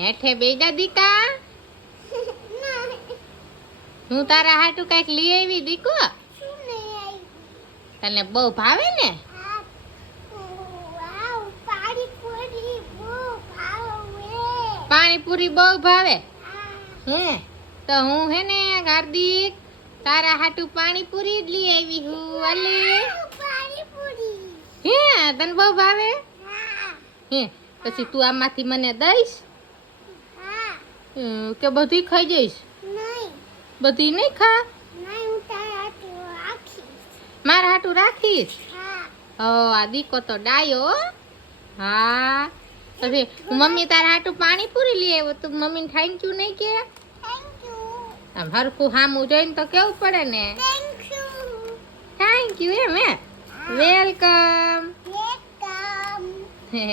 હેઠે બેજા દીકા હું તારા હાટુ કઈક લઈ આવી દીકો તને બહુ ભાવે ને પાણીપુરી બહુ ભાવે હે તો હું હે ને હાર્દિક તારા હાટુ પાણીપુરી જ લઈ આવી હું અલી હે તને બહુ ભાવે હે પછી તું આમાંથી મને દઈશ કે બધી ખાઈ જઈશ બધી નહીં ખા મારા હાટુ રાખીશ આ દીકો તો ડાયો હા પછી મમ્મી તારા હાટુ પાણીપુરી લઈ આવ્યો તું મમ્મીને થેન્ક યુ નહીં કે આમ હરખું સામું જોઈને તો કેવું પડે ને થેન્ક યુ એમ હે વેલકમ હે